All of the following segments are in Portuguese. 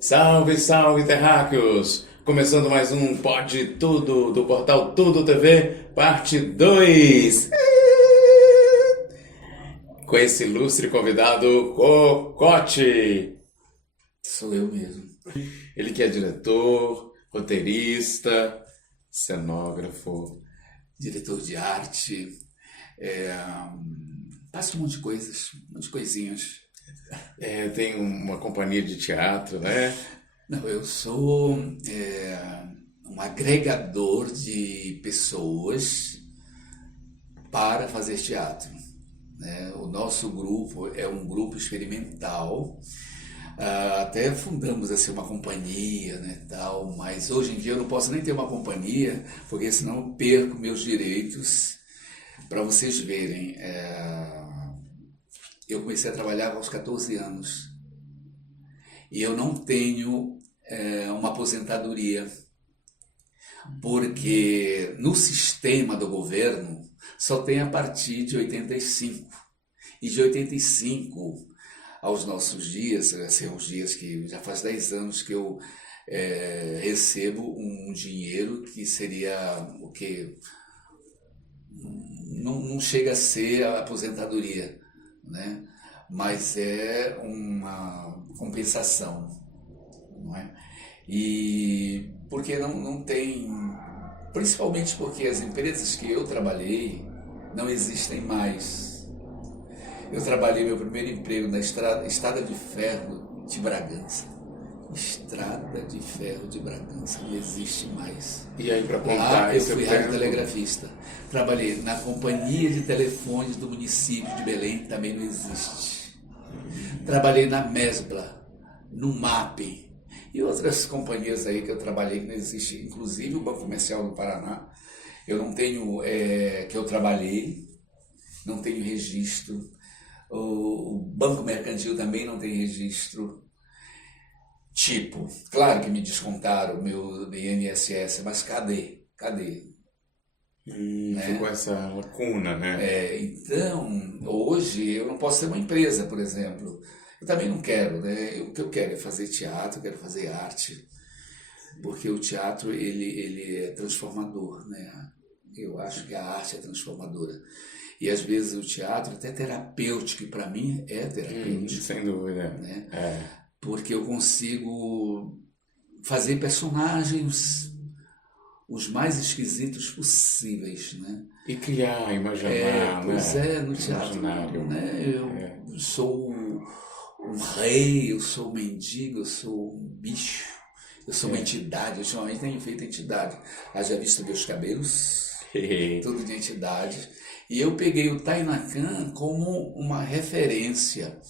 Salve, salve, terráqueos! Começando mais um Pode Tudo do portal Tudo TV, parte 2, com esse ilustre convidado Cocote. Sou eu mesmo. Ele que é diretor, roteirista, cenógrafo. Diretor de arte, é, faço um monte de coisas, um monte de coisinhas. Tem uma companhia de teatro, né? Não, eu sou um agregador de pessoas para fazer teatro, né? O nosso grupo é um grupo experimental. Até fundamos assim uma companhia, né, tal, mas hoje em dia eu não posso nem ter uma companhia, porque senão eu perco meus direitos. Para vocês verem, eu comecei a trabalhar aos 14 anos e eu não tenho uma aposentadoria, porque no sistema do governo só tem a partir de 85. E de 85 aos nossos dias, assim, aos dias que já faz 10 anos que eu recebo um dinheiro que seria o que não chega a ser a aposentadoria, né? Mas é uma compensação, não é? E porque não tem, principalmente porque as empresas que eu trabalhei não existem mais. Eu trabalhei meu primeiro emprego na Estrada de Ferro de Bragança. Estrada de Ferro de Bragança, não existe mais. E aí, para Lá contar eu esse fui tempo, radiotelegrafista. Trabalhei na Companhia de Telefones do município de Belém, que também não existe. Trabalhei na Mesbla, no MAP e outras companhias aí que eu trabalhei que não existe, inclusive o Banco Comercial do Paraná. Eu não tenho, que eu trabalhei, não tenho registro. O Banco Mercantil também não tem registro. Tipo, claro que me descontaram o meu INSS, mas cadê? Cadê? ficou essa lacuna, né? Então, hoje eu não posso ter uma empresa, por exemplo. Eu também não quero, né? O que eu quero é fazer teatro, eu quero fazer arte, porque o teatro ele é transformador, né? Eu acho que a arte é transformadora. E às vezes o teatro é até terapêutico, e para mim é terapêutico, Sem dúvida. né? Porque eu consigo fazer personagens os mais esquisitos possíveis, né? E criar, imaginar, Pois né? no teatro, Imaginário. né? Eu sou um rei, eu sou um mendigo, eu sou um bicho, eu sou uma entidade. Ultimamente tenho feito entidade. Haja visto meus cabelos, tudo de entidade. E eu peguei o Tainacan como uma referência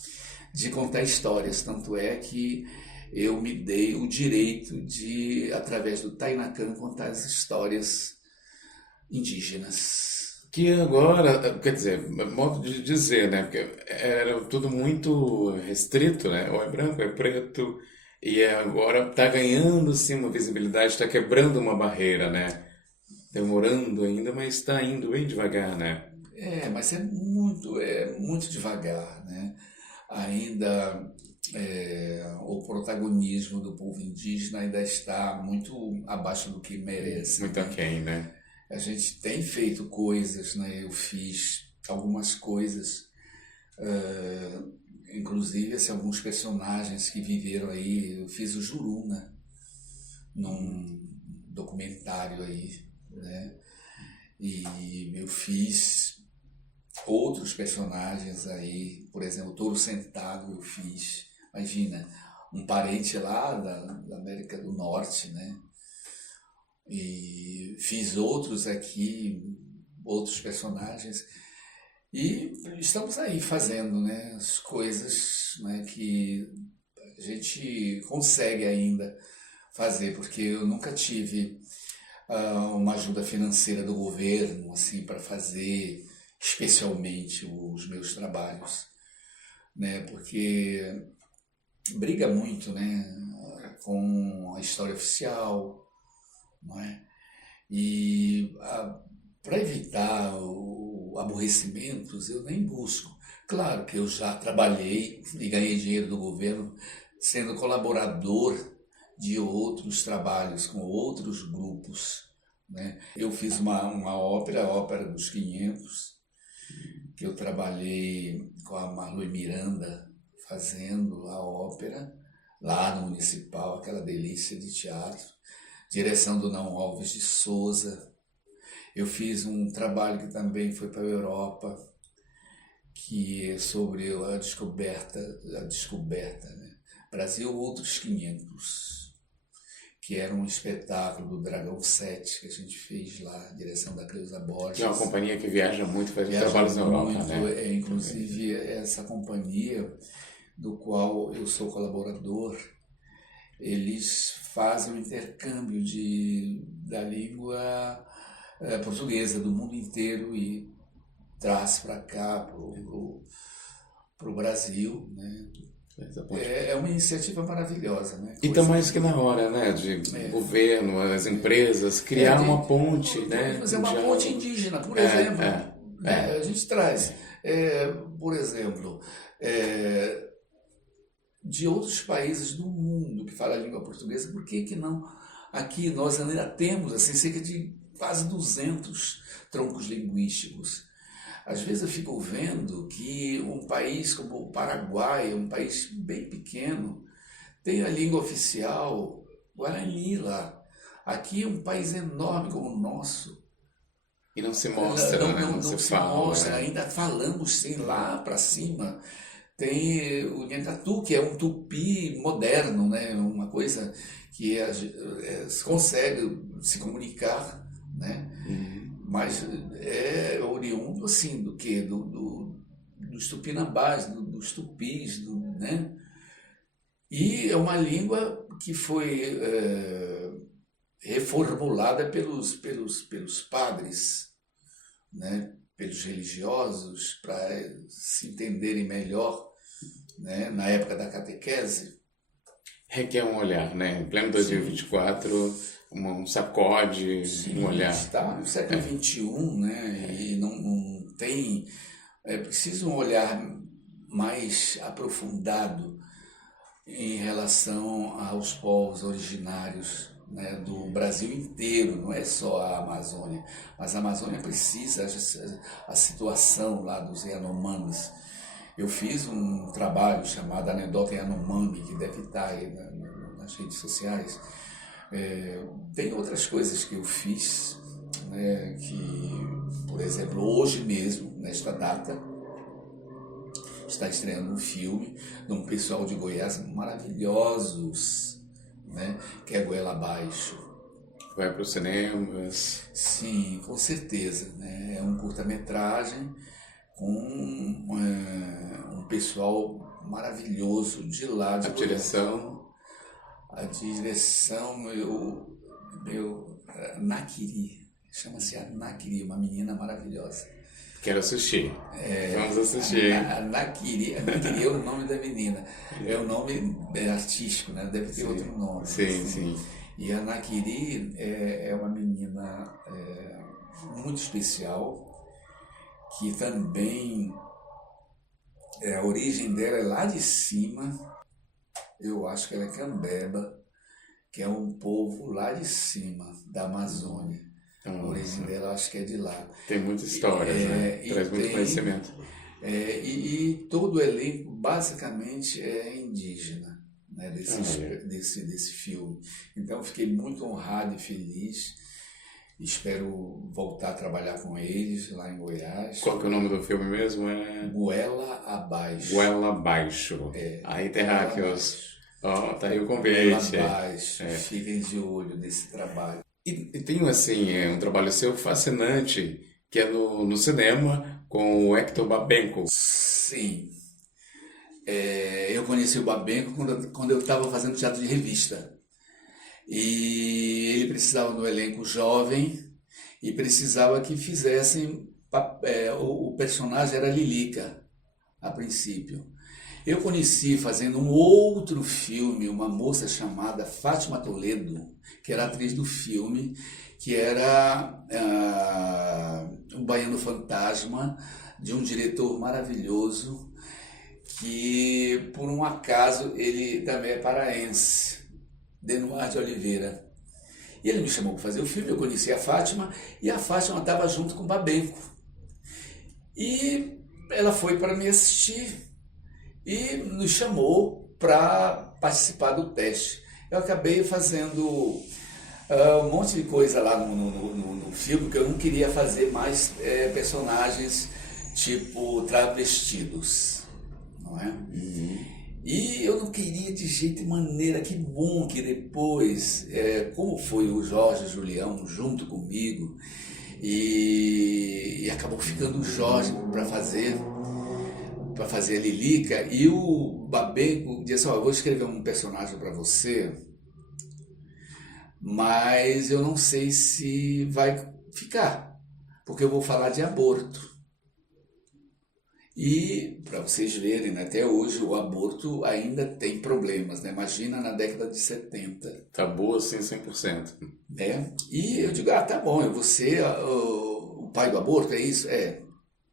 de contar histórias. Tanto é que eu me dei o direito de, através do Tainacan, contar as histórias indígenas. Que agora, quer dizer, modo de dizer, né? Porque era tudo muito restrito, né? Ou é branco, ou é preto, e agora está ganhando sim uma visibilidade, está quebrando uma barreira, né? Demorando ainda, mas está indo bem devagar, né? Mas é muito devagar, né? Ainda o protagonismo do povo indígena ainda está muito abaixo do que merece, Muito né? aquém, né? A gente tem feito coisas, né? Eu fiz algumas coisas, inclusive assim, alguns personagens que viveram aí. Eu fiz o Juruna num documentário aí, né? E eu fiz outros personagens aí, por exemplo, o Touro Sentado eu fiz. Imagina, um parente lá da América do Norte, né? E fiz outros aqui, outros personagens. E estamos aí fazendo, né, as coisas, né, que a gente consegue ainda fazer, porque eu nunca tive uma ajuda financeira do governo assim para fazer especialmente os meus trabalhos, né? Porque briga muito, né, com a história oficial, não é? E para evitar aborrecimentos, eu nem busco. Claro que eu já trabalhei e ganhei dinheiro do governo sendo colaborador de outros trabalhos com outros grupos, né? Eu fiz uma ópera, a Ópera dos 500, que eu trabalhei com a Marlui Miranda fazendo a ópera lá no Municipal, aquela delícia de teatro, direção do Não Alves de Souza. Eu fiz um trabalho que também foi para a Europa, que é sobre a descoberta, né? Brasil Outros 500, que era um espetáculo do Dragão 7 que a gente fez lá, direção da Cleusa Borges. Que é uma companhia que viaja muito, faz trabalhos na Europa, muito, né? Inclusive, essa companhia, do qual eu sou colaborador, eles fazem o intercâmbio da língua portuguesa do mundo inteiro e traz para cá, para o Brasil, né? É uma iniciativa maravilhosa, né? E está mais que na hora, né, de governo, as empresas, criar uma ponte, né? Fazer uma ponte indígena, por exemplo. A gente traz, por exemplo, de outros países do mundo que falam a língua portuguesa, por que não? Aqui nós ainda temos assim, cerca de quase 200 troncos linguísticos. Às vezes eu fico vendo que um país como o Paraguai, um país bem pequeno, tem a língua oficial Guarani lá. Aqui é um país enorme como o nosso. E não se mostra, não se fala. Mostra, ainda falamos sim lá para cima. Tem o Nhancatu, que é um tupi moderno, né? Uma coisa que consegue se comunicar, né? Mas é oriundo assim, do quê? Dos tupinambás, dos tupis, né? E é uma língua que foi reformulada pelos padres, né? Pelos religiosos, para se entenderem melhor, né? Na época da catequese. Requer um olhar, né? Em pleno 2024, um sacode, um olhar. Está no século XXI, né? E não tem... É preciso um olhar mais aprofundado em relação aos povos originários, né, do Brasil inteiro, não é só a Amazônia, mas a Amazônia precisa, a situação lá dos Yanomamis. Eu fiz um trabalho chamado Anedota Yanomami, que deve estar aí nas redes sociais. Tem outras coisas que eu fiz, né, que, por exemplo, hoje mesmo, nesta data, está estreando um filme de um pessoal de Goiás maravilhosos, né, que é Goela Abaixo. Vai para os cinemas? Sim, com certeza, né? É um curta-metragem com um pessoal maravilhoso de lá de Goiás. A direção, meu Naquiri, chama-se a Naquiri, uma menina maravilhosa. Quero assistir. Vamos assistir. A Naquiri é o nome da menina. É o nome artístico, né? Deve ter outro nome. Sim. E a Naquiri é uma menina muito especial, que também a origem dela é lá de cima. Eu acho que ela é Cambeba, que é um povo lá de cima, da Amazônia. A origem dela acho que é de lá. Tem muitas histórias, né? Traz muito conhecimento. E todo o elenco basicamente é indígena, né, desse filme. Então fiquei muito honrado e feliz. Espero voltar a trabalhar com eles lá em Goiás. Qual que é o nome do filme mesmo? Goela Abaixo. Goela Abaixo. Aí, terráqueos. Tá aí o convite. Goela Abaixo. Fiquem de olho nesse trabalho. E tem assim, um trabalho seu fascinante, que é no cinema, com o Hector Babenco. Sim. Eu conheci o Babenco quando eu estava fazendo teatro de revista. E ele precisava de um elenco jovem e precisava que fizessem... o personagem era Lilica, a princípio. Eu conheci fazendo um outro filme, uma moça chamada Fátima Toledo, que era atriz do filme, que era o Baiano Fantasma, de um diretor maravilhoso, que por um acaso ele também é paraense, Denoir de Oliveira. E ele me chamou para fazer o filme, eu conheci a Fátima, e a Fátima estava junto com o Babenco. E ela foi para me assistir e nos chamou para participar do teste. Eu acabei fazendo um monte de coisa lá no filme, que eu não queria fazer mais personagens tipo travestidos, não é? E eu não queria de jeito e maneira. Que bom que depois, como foi o Jorge Julião junto comigo, e acabou ficando o Jorge para fazer a Lilica, e o Babenco disse, eu vou escrever um personagem para você, mas eu não sei se vai ficar, porque eu vou falar de aborto. E, para vocês verem, né, até hoje o aborto ainda tem problemas, né? Imagina na década de 70. Tabu assim 100%. Né? E eu digo, tá bom, eu vou ser o pai do aborto, é isso? É.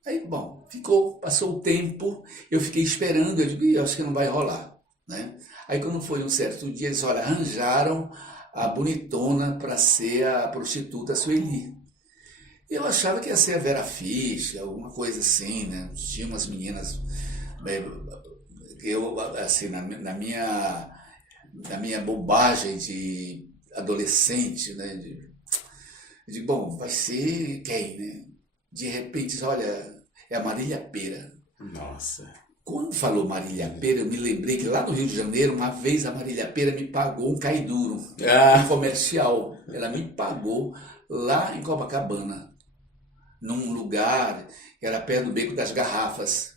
Aí, bom, passou o tempo, eu fiquei esperando, eu digo, eu acho que não vai rolar, né? Aí quando foi um certo dia, eles, olha, arranjaram a bonitona para ser a prostituta Sueli. Eu achava que ia ser a Vera Fischer, alguma coisa assim, né? Tinha umas meninas, eu, assim, na minha bobagem de adolescente, né? Eu digo, bom, vai ser quem, né? De repente, olha, é a Marília Pêra. Nossa. Quando falou Marília Pêra, eu me lembrei que lá no Rio de Janeiro, uma vez a Marília Pêra me pagou um cai duro, um comercial. Ela me pagou lá em Copacabana, num lugar que era perto do Beco das Garrafas,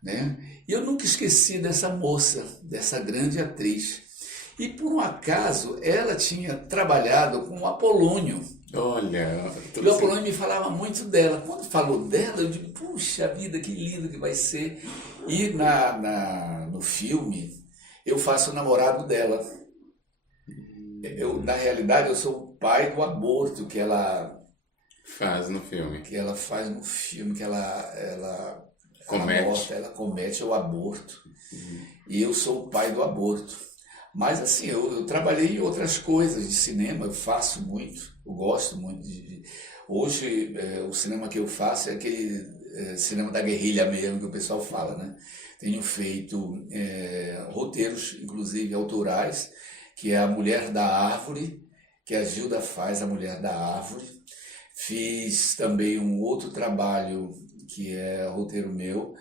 né? E eu nunca esqueci dessa moça, dessa grande atriz. E por um acaso, ela tinha trabalhado com o Apolônio. Olha, e o Apolônio me falava muito dela. Quando falou dela, eu digo, puxa vida, que lindo que vai ser. E no filme, eu faço o namorado dela. Na realidade, eu sou o pai do aborto que ela faz no filme. Que ela faz no filme, que ela comete o aborto. E eu sou o pai do aborto. Mas assim, eu trabalhei em outras coisas de cinema, eu faço muito, eu gosto muito Hoje, o cinema que eu faço é aquele cinema da guerrilha mesmo, que o pessoal fala, né? Tenho feito roteiros, inclusive autorais, que é A Mulher da Árvore, que a Gilda faz, A Mulher da Árvore. Fiz também um outro trabalho, que é roteiro meu,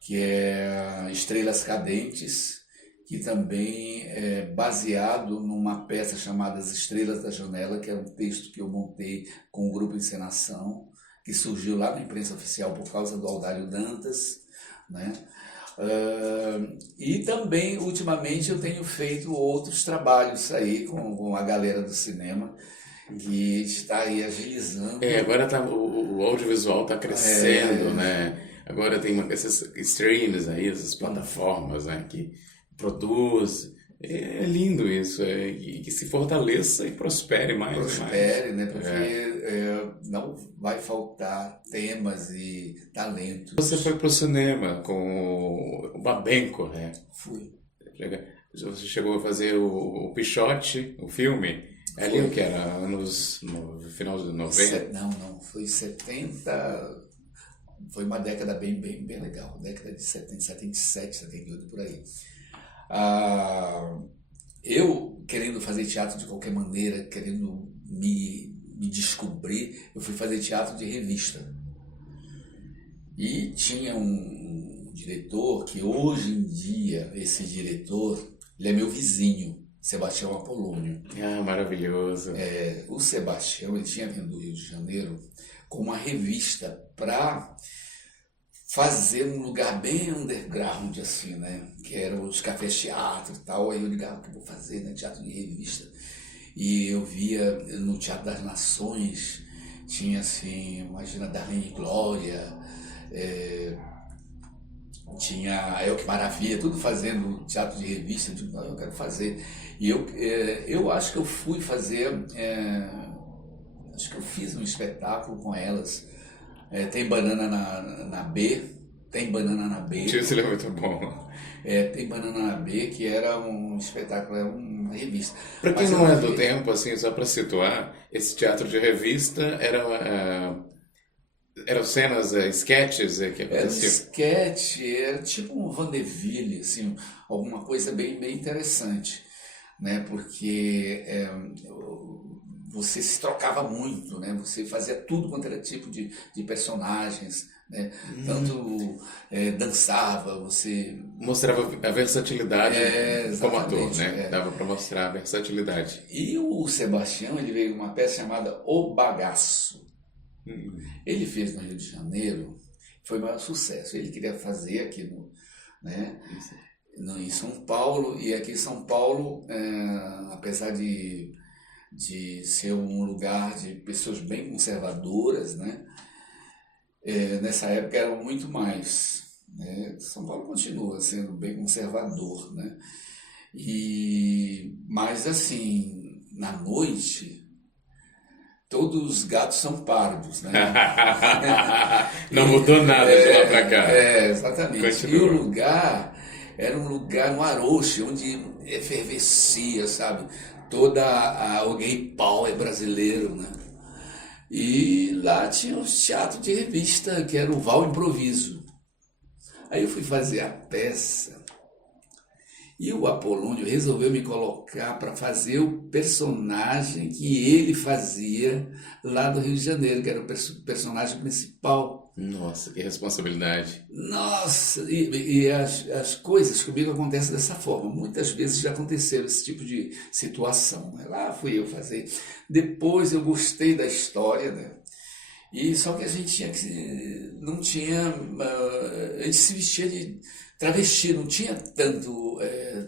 que é Estrelas Cadentes, que também é baseado numa peça chamada As Estrelas da Janela, que é um texto que eu montei com um grupo de encenação, que surgiu lá na imprensa oficial por causa do Audálio Dantas, né? E também, ultimamente, eu tenho feito outros trabalhos aí com a galera do cinema, que está aí agilizando. Agora o audiovisual está crescendo, né? Agora tem esses streams aí, essas plataformas, né, que produz. É lindo isso, e que se fortaleça e prospere mais. Prospere, né? Porque não vai faltar temas e talentos. Você foi para o cinema com o Babenco, né? Fui. Você chegou a fazer o Pichote, o filme? Ali o que era? No final de 90? Não, foi 70. Foi uma década bem legal. Década de 70, 77, 78, por aí. Eu, querendo fazer teatro de qualquer maneira, querendo me descobrir, eu fui fazer teatro de revista. E tinha um diretor que hoje em dia, esse diretor, ele é meu vizinho, Sebastião Apolônio. Maravilhoso. O Sebastião, ele tinha vindo do Rio de Janeiro com uma revista para fazer um lugar bem underground, assim, né? Que eram os cafés teatro e tal. Aí eu ligava, o que eu vou fazer, né? Teatro de revista. E eu via no Teatro das Nações, tinha assim, imagina, Darlene Glória, tinha Eu Que Maravilha, tudo fazendo teatro de revista. Eu digo, não, eu quero fazer. E eu acho que eu fui fazer, acho que eu fiz um espetáculo com elas. Tem Banana na B, Tem Banana na O B. título é muito bom. Tem Banana na B, que era um espetáculo, era uma revista. Para quem Mas eu não é não do vi. tempo, assim, só para situar, esse teatro de revista eram cenas, sketches que Era um aconteciam. sketch, era tipo um vaudeville, assim, alguma coisa bem interessante, né? Porque você se trocava muito, né? Você fazia tudo quanto era tipo de personagens, né? Tanto dançava, você... Mostrava a versatilidade como ator, Exatamente. né? Dava para mostrar a versatilidade. E o Sebastião, ele veio com uma peça chamada O Bagaço. Hum. Ele fez no Rio de Janeiro, foi o maior sucesso. Ele queria fazer aqui né, em São Paulo, e aqui em São Paulo, apesar de ser um lugar de pessoas bem conservadoras, né, nessa época eram muito mais. Né? São Paulo continua sendo bem conservador, né? Mas assim, na noite, todos os gatos são pardos, né? Não mudou nada de lá para cá. Exatamente. E o Continua. lugar era um lugar no Aroche, onde efervescia, sabe? O gay power brasileiro, né? E lá tinha um teatro de revista, que era o Val Improviso. Aí eu fui fazer a peça e o Apolônio resolveu me colocar para fazer o personagem que ele fazia lá do Rio de Janeiro, que era o personagem principal. Nossa, que responsabilidade. Nossa, e as coisas comigo acontecem dessa forma. Muitas vezes já aconteceu esse tipo de situação, né? Lá fui eu fazer. Depois eu gostei da história, né? E só que a gente não tinha, a gente se vestia de travesti, não tinha tanto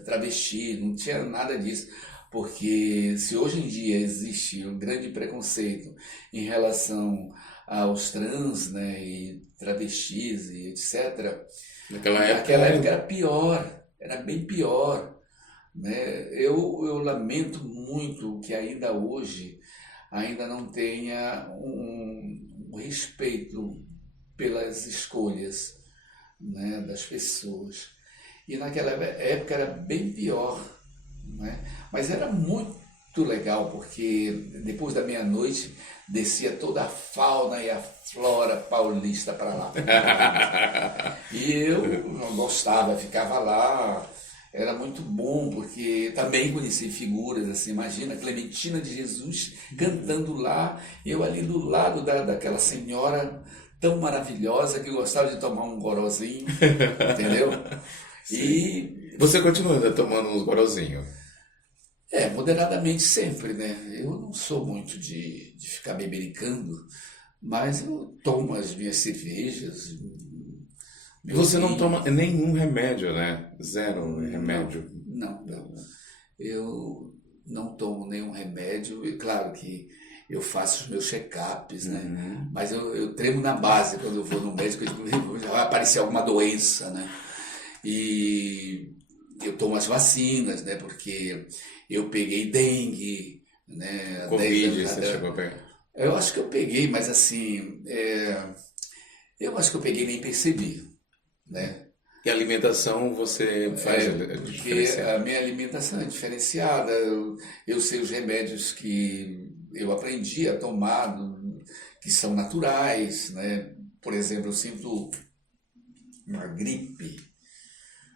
travesti, não tinha nada disso. Porque se hoje em dia existe um grande preconceito em relação aos trans, né, e travestis e etc., naquela época era pior, era bem pior. Né? Eu lamento muito que ainda hoje ainda não tenha um respeito pelas escolhas, né, das pessoas. E naquela época era bem pior, né? Mas era muito legal, porque depois da meia-noite descia toda a fauna e a flora paulista para lá. E eu não gostava, ficava lá. Era muito bom, porque também conheci figuras assim, imagina, Clementina de Jesus cantando lá, eu ali do lado daquela senhora tão maravilhosa que gostava de tomar um gorozinho, entendeu? E Você continua ainda tomando uns gorozinhos? moderadamente sempre, né? Eu não sou muito de ficar bebericando, mas eu tomo as minhas cervejas. Você não toma nenhum remédio, né? Zero remédio. Não. Eu não tomo nenhum remédio. E claro que eu faço os meus check-ups, né? Mas eu tremo na base quando eu vou no médico, já vai aparecer alguma doença, né? E eu tomo as vacinas, né? Porque eu peguei dengue, né? Covid, você chegou a pegar? Eu acho que eu peguei, mas assim, eu acho que eu peguei e nem percebi, né? E a alimentação você faz Porque diferenciar? a minha alimentação é diferenciada, eu sei os remédios que eu aprendi a tomar, que são naturais, né? Por exemplo, eu sinto uma gripe,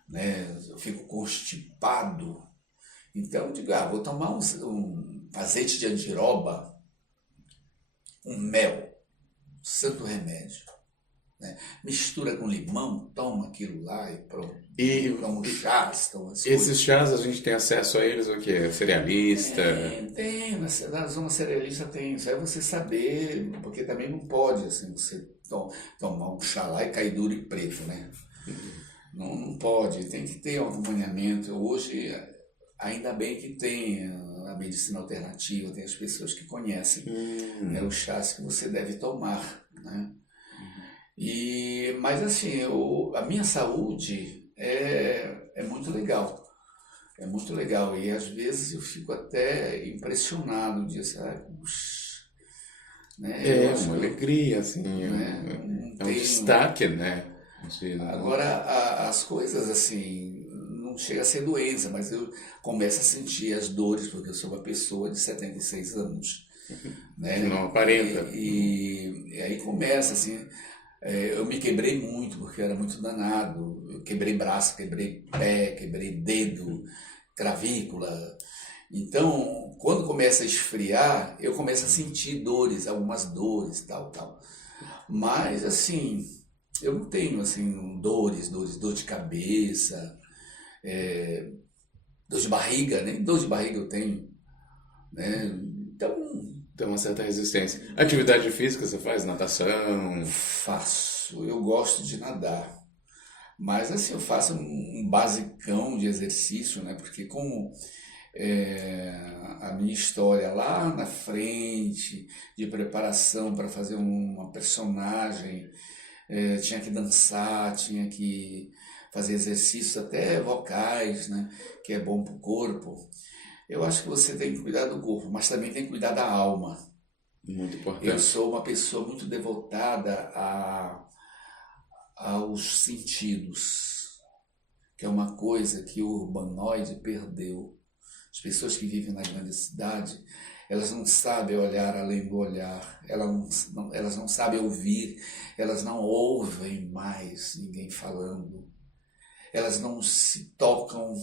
né? Eu fico constipado, então eu digo, vou tomar um azeite de andiroba, um mel, santo remédio. Né? Mistura com limão, toma aquilo lá e pronto. E Toma chás, toma as esses coisas. chás a gente tem acesso a eles o quê? Cerealista? Tem, na zona cerealista tem, isso é você saber, porque também não pode assim, você tomar um chá lá e cair duro e preto, né? Não pode, tem que ter um acompanhamento. Hoje, ainda bem que tem a medicina alternativa, tem as pessoas que conhecem né, os chás que você deve tomar, né? Mas assim, a minha saúde é muito legal. É muito legal. E às vezes eu fico até impressionado disso. Puxa, né? É uma alegria, assim, Não é um tenho- destaque, né? Um Sim, Agora, as coisas assim, não chega a ser doença, mas eu começo a sentir as dores, porque eu sou uma pessoa de 76 anos, que né? não aparenta. E aí começa assim, eu me quebrei muito, porque eu era muito danado. Eu quebrei braço, quebrei pé, quebrei dedo, clavícula. Então, quando começa a esfriar, eu começo a sentir dores, algumas dores, tal, tal. Mas, assim, eu não tenho, assim, dor de cabeça, dor de barriga, nem dor de barriga eu tenho, né? Então, Tem uma certa resistência. Atividade física você faz? Natação? faço, eu gosto de nadar. Mas, assim, eu faço um basicão de exercício, né? Porque como é, a minha história lá na frente, de preparação para fazer uma personagem, tinha que dançar, tinha que fazer exercícios até vocais, né? Que é bom para o corpo. Eu acho que você tem que cuidar do corpo, mas também tem que cuidar da alma. Muito Eu importante. sou uma pessoa muito devotada aos sentidos, que é uma coisa que o urbanoide perdeu. As pessoas que vivem na grande cidade, elas não sabem olhar além do olhar, elas não sabem ouvir, elas não ouvem mais ninguém falando, elas não se tocam,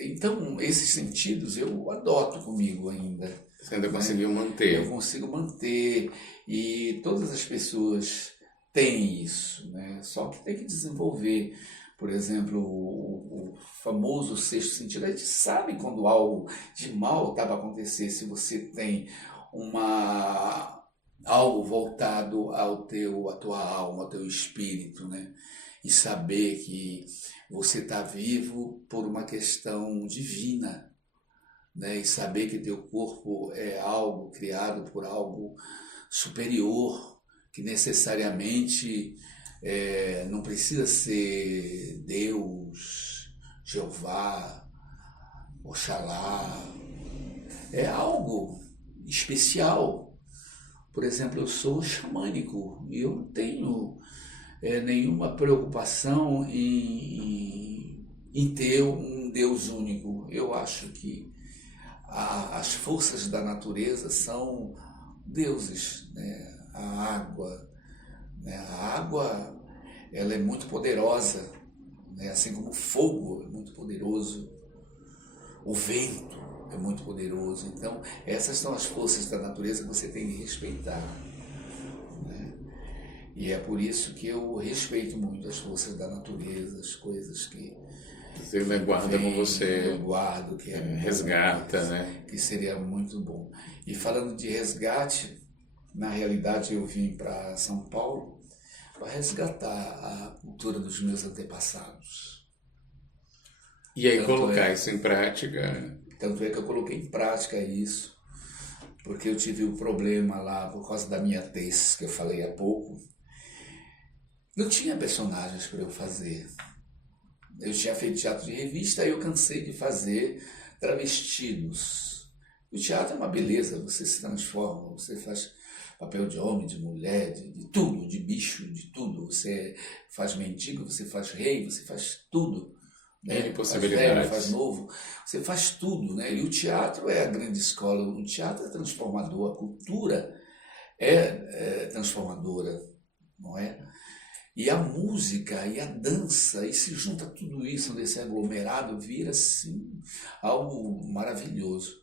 então esses sentidos eu adoto comigo ainda, Você ainda né? conseguiu Eu manter. consigo manter e todas as pessoas têm isso, né? Só que tem que desenvolver. Por exemplo, o famoso sexto sentido, a gente sabe quando algo de mal está para acontecer, se você tem algo voltado à tua alma, ao teu espírito, né? E saber que você está vivo por uma questão divina, né? E saber que teu corpo é algo criado por algo superior, que necessariamente não precisa ser Deus, Jeová, Oxalá, é algo especial. Por exemplo, eu sou xamânico e eu não tenho nenhuma preocupação em ter um Deus único. Eu acho que as forças da natureza são deuses, né? A água ela é muito poderosa, né? Assim como o fogo é muito poderoso, o vento é muito poderoso. Então, essas são as forças da natureza que você tem que respeitar, né? E é por isso que eu respeito muito as forças da natureza, as coisas que Você ainda guarda com eu você, guardo, que é resgata, né? que seria muito bom. E falando de resgate, na realidade eu vim para São Paulo para resgatar a cultura dos meus antepassados. E aí Tanto colocar é, isso em prática. tanto é que eu coloquei em prática isso, porque eu tive um problema lá por causa da minha tez, que eu falei há pouco. Não tinha personagens para eu fazer. Eu tinha feito teatro de revista e eu cansei de fazer travestidos. O teatro é uma beleza, você se transforma, você faz papel de homem, de mulher, de tudo, de bicho, de tudo. Você faz mendigo, você faz rei, você faz tudo. N Né? Faz velho, faz possibilidades. novo, você faz tudo. Né? E o teatro é a grande escola, o teatro é transformador, a cultura é transformadora, não é? E a música e a dança, e se junta tudo isso nesse aglomerado, vira assim algo maravilhoso.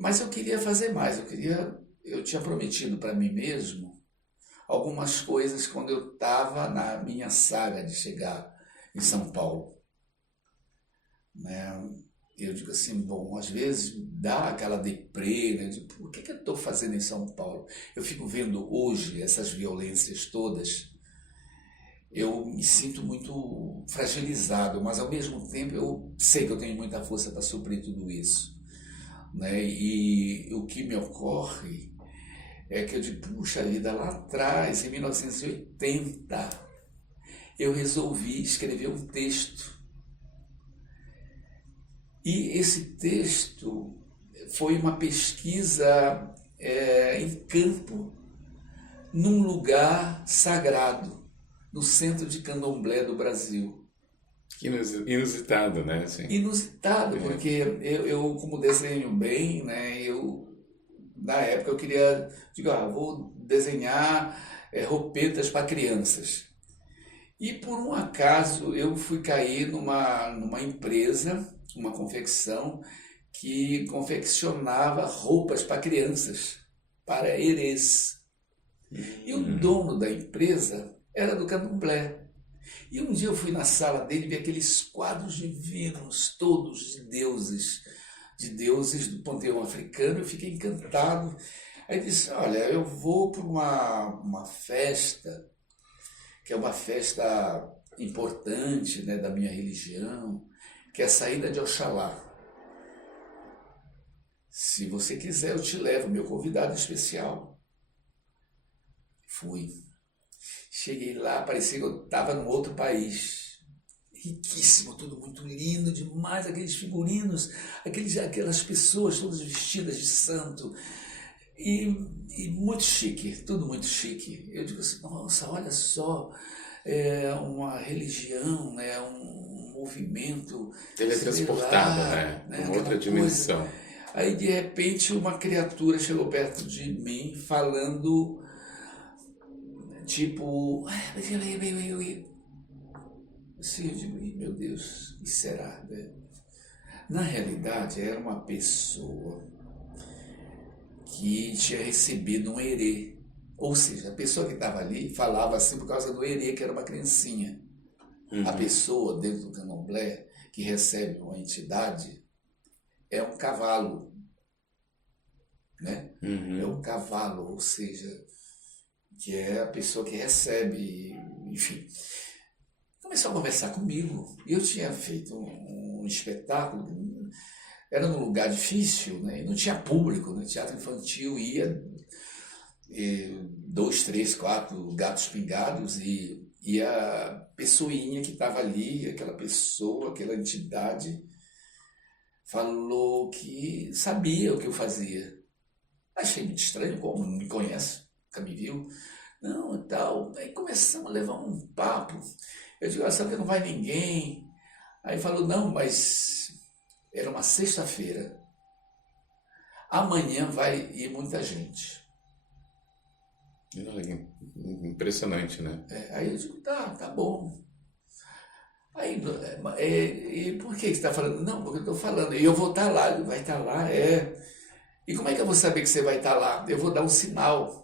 Mas eu queria fazer mais, eu tinha prometido para mim mesmo algumas coisas quando eu estava na minha saga de chegar em São Paulo, né? Eu digo assim, bom, às vezes dá aquela deprê, né? De, o que eu estou fazendo em São Paulo? Eu fico vendo hoje essas violências todas, eu me sinto muito fragilizado, mas ao mesmo tempo eu sei que eu tenho muita força para suprir tudo isso, né? E o que me ocorre é que eu digo, puxa vida, lá atrás, em 1980, eu resolvi escrever um texto. E esse texto foi uma pesquisa em campo, num lugar sagrado. no centro de candomblé do Brasil. Que inusitado, né? Assim. Inusitado, porque eu como desenho bem, né, na época eu queria, vou desenhar roupetas para crianças. E por um acaso eu fui cair numa empresa, uma confecção, que confeccionava roupas para crianças, para herês. E o dono da empresa era do candomblé. E um dia eu fui na sala dele e vi aqueles quadros divinos, todos de deuses do panteão africano. Eu fiquei encantado. Aí disse, olha, eu vou para uma festa, que é uma festa importante, né, da minha religião, que é a saída de Oxalá. Se você quiser, eu te levo, meu convidado especial. Fui. Cheguei lá, parecia que eu estava num outro país. Riquíssimo, tudo muito lindo demais, aqueles figurinos, aquelas pessoas todas vestidas de santo. E muito chique, tudo muito chique. Eu digo assim, nossa, olha só, é uma religião, né, um movimento. Teletransportado, né? Uma outra dimensão. Coisa. Aí, de repente, uma criatura chegou perto de mim, falando, tipo... Assim, eu digo, meu Deus, o que será? Na realidade, era uma pessoa que tinha recebido um herê. Ou seja, a pessoa que estava ali falava assim por causa do herê, que era uma criancinha. A pessoa, dentro do candomblé, que recebe uma entidade... é um cavalo, né? É um cavalo, ou seja, que é a pessoa que recebe, enfim. Começou a conversar comigo. Eu tinha feito um espetáculo, era num lugar difícil, né? E não tinha público, né? Teatro infantil, ia 2, 3, 4 gatos pingados e a pessoinha que estava ali, aquela pessoa, aquela entidade... falou que sabia o que eu fazia. Achei muito estranho, como não me conhece, nunca me viu. Não, e tal. Aí começamos a levar um papo. Eu digo, sabe que não vai ninguém. Aí falou, não, mas era uma sexta-feira. Amanhã vai ir muita gente. Impressionante, né? Aí eu digo, tá bom. Aí, e por que você está falando? Não, porque eu estou falando, e eu vou estar lá, ele vai estar lá, E como é que eu vou saber que você vai estar lá? Eu vou dar um sinal.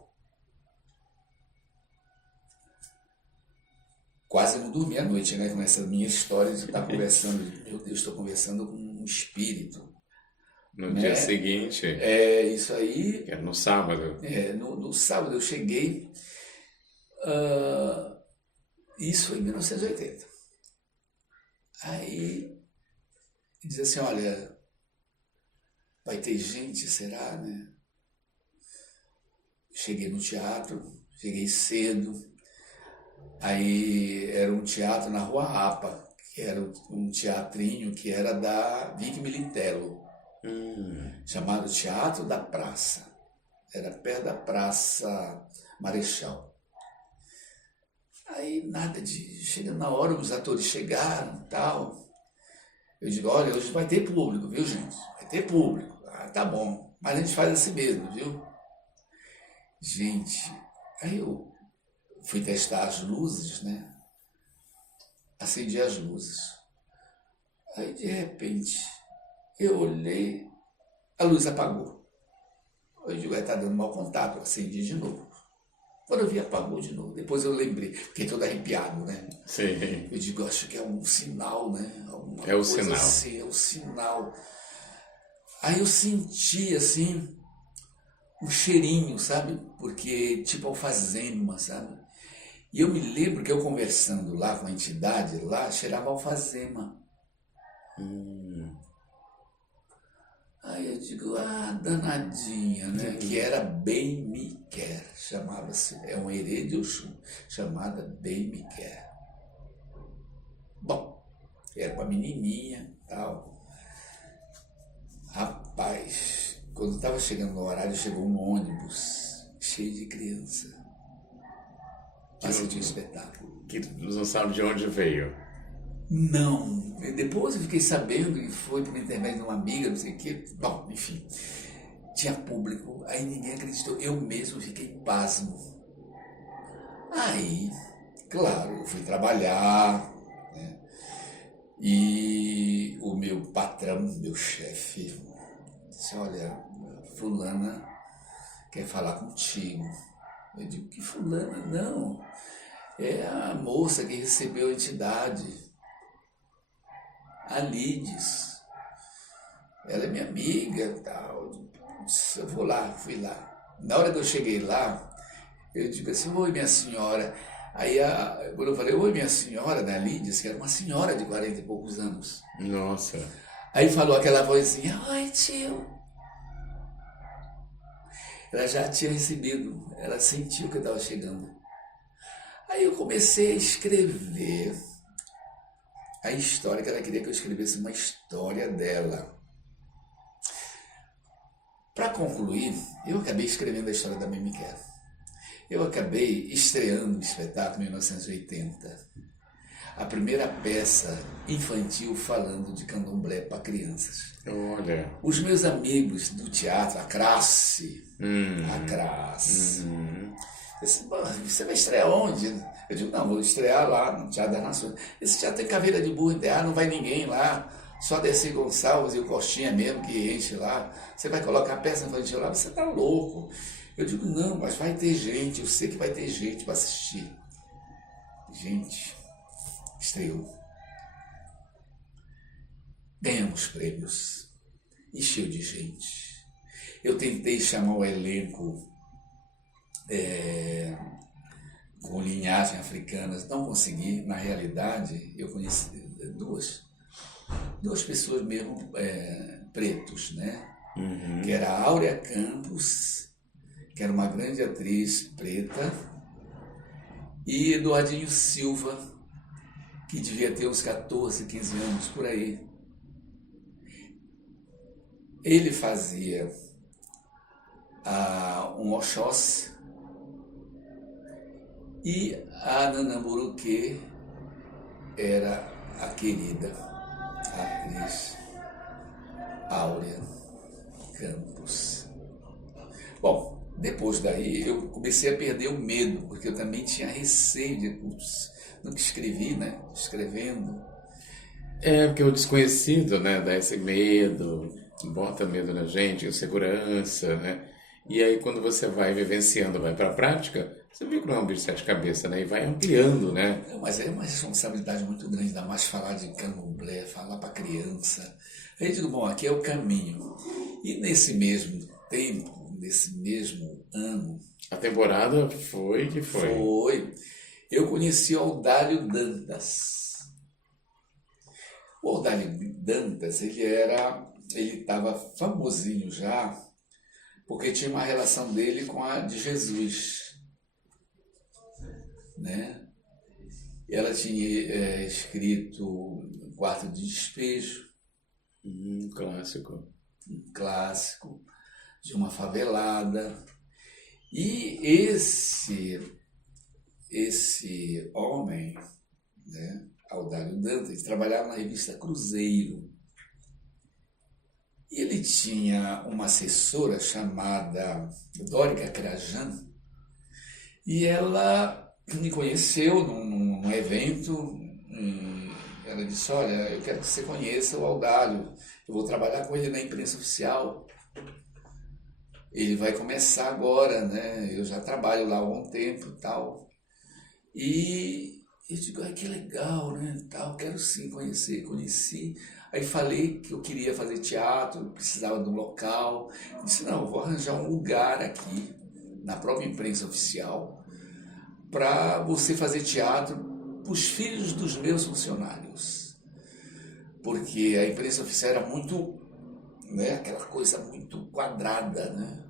Quase não dormi à noite, né, com essa minha história de estar conversando, meu Deus, estou conversando com um espírito. No dia seguinte. Isso aí. Era no sábado. No sábado eu cheguei, isso em 1980. Aí diz assim, olha, vai ter gente, será, né? Cheguei no teatro, cheguei cedo. Aí era um teatro na Rua Rapa, que era um teatrinho que era da Vic Militello, chamado Teatro da Praça. Era perto da Praça Marechal. Aí nada de... Chegando na hora, os atores chegaram e tal. Eu digo, olha, hoje vai ter público, viu, gente? Vai ter público. Ah, tá bom. Mas a gente faz assim mesmo, viu? Gente, aí eu fui testar as luzes, né? Acendi as luzes. Aí, de repente, eu olhei, a luz apagou. Eu digo, tá dando mau contato. Acendi de novo. Quando eu vi, apagou de novo. Depois eu lembrei, fiquei todo arrepiado, né? Sim. Eu digo, acho que é um sinal, né? É o sinal. Assim, é o sinal. Aí eu senti, assim, um cheirinho, sabe? Porque, tipo alfazema, sabe? E eu me lembro que eu conversando lá com a entidade, lá, cheirava alfazema. Aí eu digo, danadinha, né? Que era Bem Me Quer, chamava-se. É um herê de Oxum, chamada Bem Me Quer. Bom, era uma menininha e tal. Rapaz, quando estava chegando no horário, chegou um ônibus cheio de criança. Que assistir o não, espetáculo. que não sabe de onde veio. Não. Depois eu fiquei sabendo que foi por intermédio de uma amiga, não sei o quê. Bom, enfim. Tinha público, aí ninguém acreditou. Eu mesmo fiquei pasmo. Aí, claro, eu fui trabalhar, né? E o meu patrão, meu chefe, disse, olha, fulana quer falar contigo. Eu digo, que fulana? Não, é a moça que recebeu a entidade, a Lides. Ela é minha amiga e tal. Eu vou lá, fui lá. Na hora que eu cheguei lá, eu digo assim, oi minha senhora. Aí quando eu falei, oi minha senhora, né, Lides, que era uma senhora de 40 e poucos anos. Nossa. Aí falou aquela vozinha, oi tio. Ela já tinha recebido, ela sentiu que eu estava chegando. Aí eu comecei a escrever a história, que ela queria que eu escrevesse uma história dela. Para concluir, eu acabei escrevendo a história da Mimi Quer. Eu acabei estreando o espetáculo em 1980. A primeira peça infantil falando de candomblé para crianças. Olha. Os meus amigos do teatro, a Crasse, disse, você vai estrear onde? Eu digo, não, vou estrear lá no Teatro das Nações. Esse teatro tem caveira de burro enterrado, não vai ninguém lá. Só Dercy Gonçalves e o Coxinha mesmo que enche lá. Você vai colocar a peça infantil lá, você tá louco. Eu digo, não, mas vai ter gente, eu sei que vai ter gente para assistir. Gente, estreou. Ganhamos prêmios. Encheu de gente. Eu tentei chamar o elenco com linhagem africana, não consegui. Na realidade, eu conheci duas pessoas mesmo pretos, né? Que era a Áurea Campos, que era uma grande atriz preta, e Eduardinho Silva, que devia ter uns 14, 15 anos por aí. Ele fazia um Oxóssi e a Nana Muruquê era a querida atriz Áurea Campos. Bom, depois daí eu comecei a perder o medo, porque eu também tinha receio de no que escrevi, né? Escrevendo. Porque o desconhecido, né, dá esse medo, bota medo na gente, insegurança, né? E aí quando você vai vivenciando, vai para a prática, você vê que não é um bicho de sete cabeças, né? E vai ampliando, né? Mas é uma responsabilidade muito grande, ainda mais falar de candomblé, falar para criança. Aí eu digo, bom, aqui é o caminho. E nesse mesmo tempo, nesse mesmo ano... A temporada foi que foi. Foi. Eu conheci o Audálio Dantas. O Audálio Dantas, ele estava famosinho já, porque tinha uma relação dele com a de Jesus, né? Ela tinha escrito Quarto de Despejo, Clássico. um clássico de uma favelada. E esse homem, né, Audálio Dantas, ele trabalhava na revista Cruzeiro. E ele tinha uma assessora chamada Dórica Crajan, e ela me conheceu num evento, e ela disse, olha, eu quero que você conheça o Audálio, eu vou trabalhar com ele na imprensa oficial. Ele vai começar agora, né? Eu já trabalho lá há um tempo e tal. E eu digo, ai, que legal, né? Tal, quero sim conhecer. Conheci. Aí falei que eu queria fazer teatro, precisava de um local. Eu disse, não, eu vou arranjar um lugar aqui, na própria imprensa oficial, para você fazer teatro para os filhos dos meus funcionários. Porque a imprensa oficial era muito, né, aquela coisa muito quadrada, né?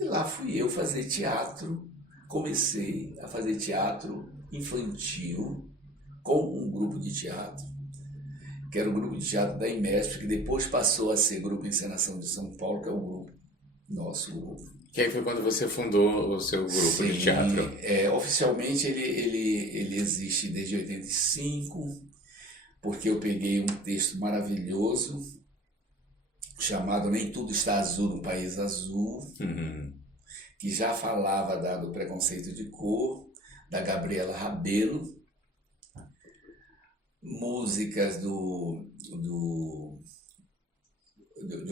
E lá fui eu fazer teatro. Comecei a fazer teatro infantil com um grupo de teatro, que era o grupo de teatro da IMESP, que depois passou a ser Grupo Encenação de São Paulo, que é o grupo, nosso grupo. Que aí foi quando você fundou o seu grupo de Sim, teatro. oficialmente ele existe desde 85, porque eu peguei um texto maravilhoso chamado Nem Tudo Está Azul no País Azul, Uhum. que já falava do preconceito de cor, da Gabriela Rabelo, músicas de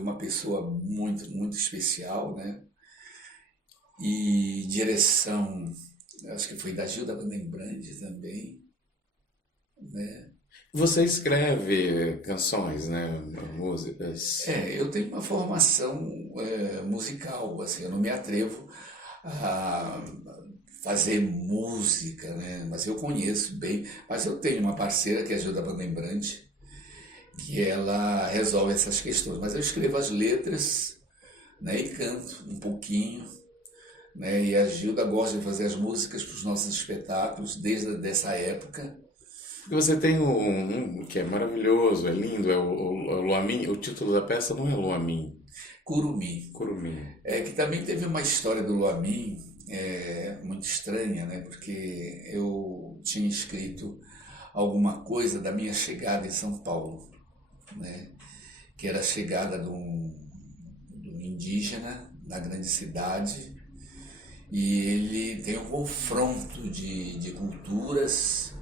uma pessoa muito, muito especial, né? E direção, acho que foi da Gilda Vandenbrand também, né? Você escreve canções, né? Músicas. Eu tenho uma formação musical, assim, eu não me atrevo a fazer música, né? Mas eu conheço bem. Mas eu tenho uma parceira que é a Gilda Vandenbrand, que ela resolve essas questões. Mas eu escrevo as letras, né? E canto um pouquinho, né? E a Gilda gosta de fazer as músicas para os nossos espetáculos desde essa época. E você tem um que é maravilhoso, é lindo, é o Luamin. O título da peça não é Luamin, Curumim. Curumim. Que também teve uma história do Luamin muito estranha, né? Porque eu tinha escrito alguma coisa da minha chegada em São Paulo, né? Que era a chegada de um indígena na grande cidade, e ele tem um confronto de culturas,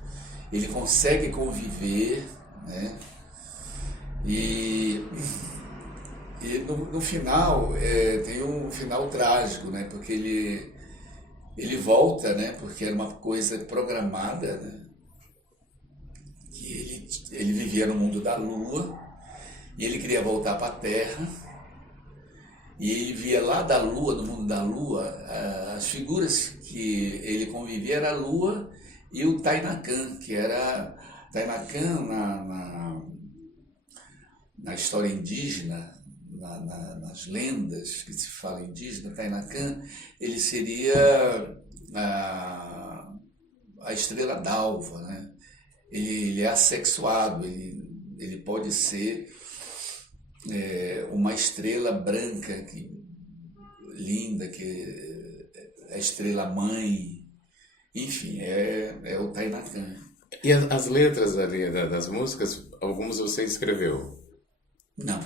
ele consegue conviver, né? E no final tem um final trágico, né? Porque ele volta, né? Porque era uma coisa programada, né? Que ele vivia no mundo da lua e ele queria voltar para a Terra, e ele via lá da lua, no mundo da lua, as figuras que ele convivia era a lua e o Tainacan, que era Tainacan na história indígena, nas lendas que se fala indígena, Tainacan, ele seria a estrela d'alva, né? Ele é assexuado, ele pode ser uma estrela branca, linda, que é a estrela mãe, enfim, é o Tainacan. E as letras ali das músicas, algumas você escreveu? Não,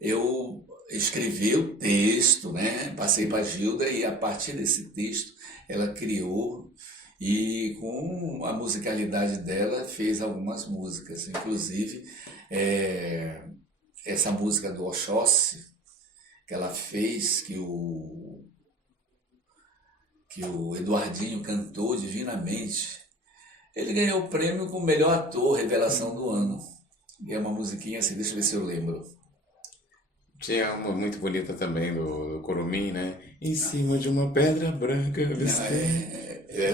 eu escrevi o texto, né? Passei para a Gilda e a partir desse texto ela criou e com a musicalidade dela fez algumas músicas, inclusive essa música do Oxóssi que ela fez, que o Eduardinho cantou divinamente, ele ganhou o prêmio como melhor ator, revelação do ano. E é uma musiquinha assim, deixa eu ver se eu lembro. Tinha uma muito bonita também do Curumim, né? Em cima de uma pedra branca.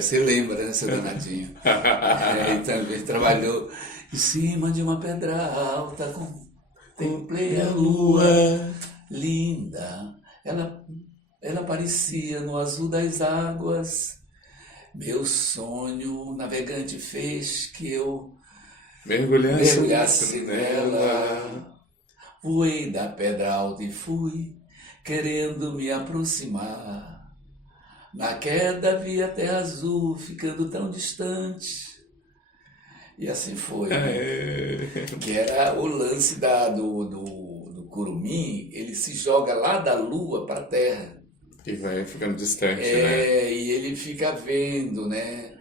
Você lembra, né, seu danadinho? E também trabalhou em cima de uma pedra alta, contemplei a lua linda. Ela parecia no azul das águas. Meu sonho navegante fez que eu mergulhasse nela. Voei da pedra alta e fui querendo me aproximar. Na queda vi a terra azul ficando tão distante. E assim foi, né? Que era o lance do Curumim, ele se joga lá da lua para a terra. E vai ficando distante, né? E ele fica vendo, né,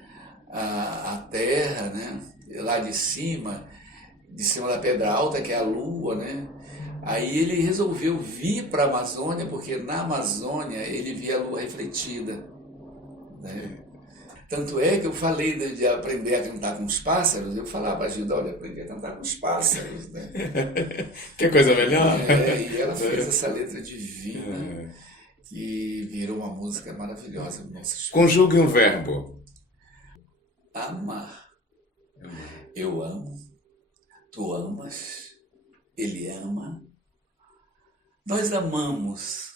a terra, né, lá de cima da pedra alta, que é a lua, né? Aí ele resolveu vir para a Amazônia, porque na Amazônia ele via a lua refletida, né? Tanto é que eu falei de aprender a cantar com os pássaros, eu falava a Gilda, olha, aprendi a cantar com os pássaros, né? Que coisa melhor! E ela fez essa letra divina, que virou uma música maravilhosa. Conjugue um verbo. Amar. Eu amo, tu amas, ele ama, nós amamos,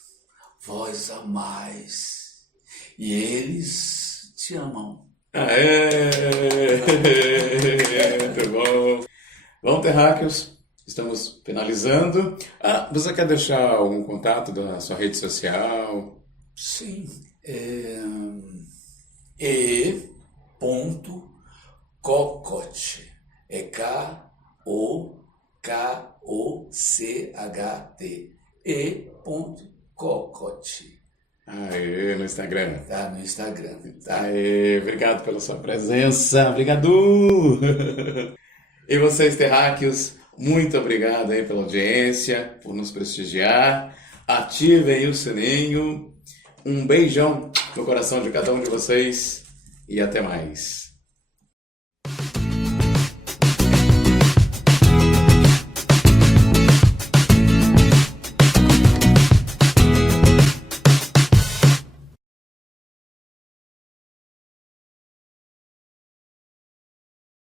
vós amais, e eles te amam. Muito bom. Bom, terráqueos, estamos finalizando. Você quer deixar algum contato da sua rede social? Sim. E ponto Cocote. É Kokocht. E ponto Cocote. Aê, no Instagram. Tá no Instagram, tá? Aê, obrigado pela sua presença. Obrigado! E vocês, terráqueos, muito obrigado aí pela audiência, por nos prestigiar. Ativem o sininho. Um beijão no coração de cada um de vocês e até mais.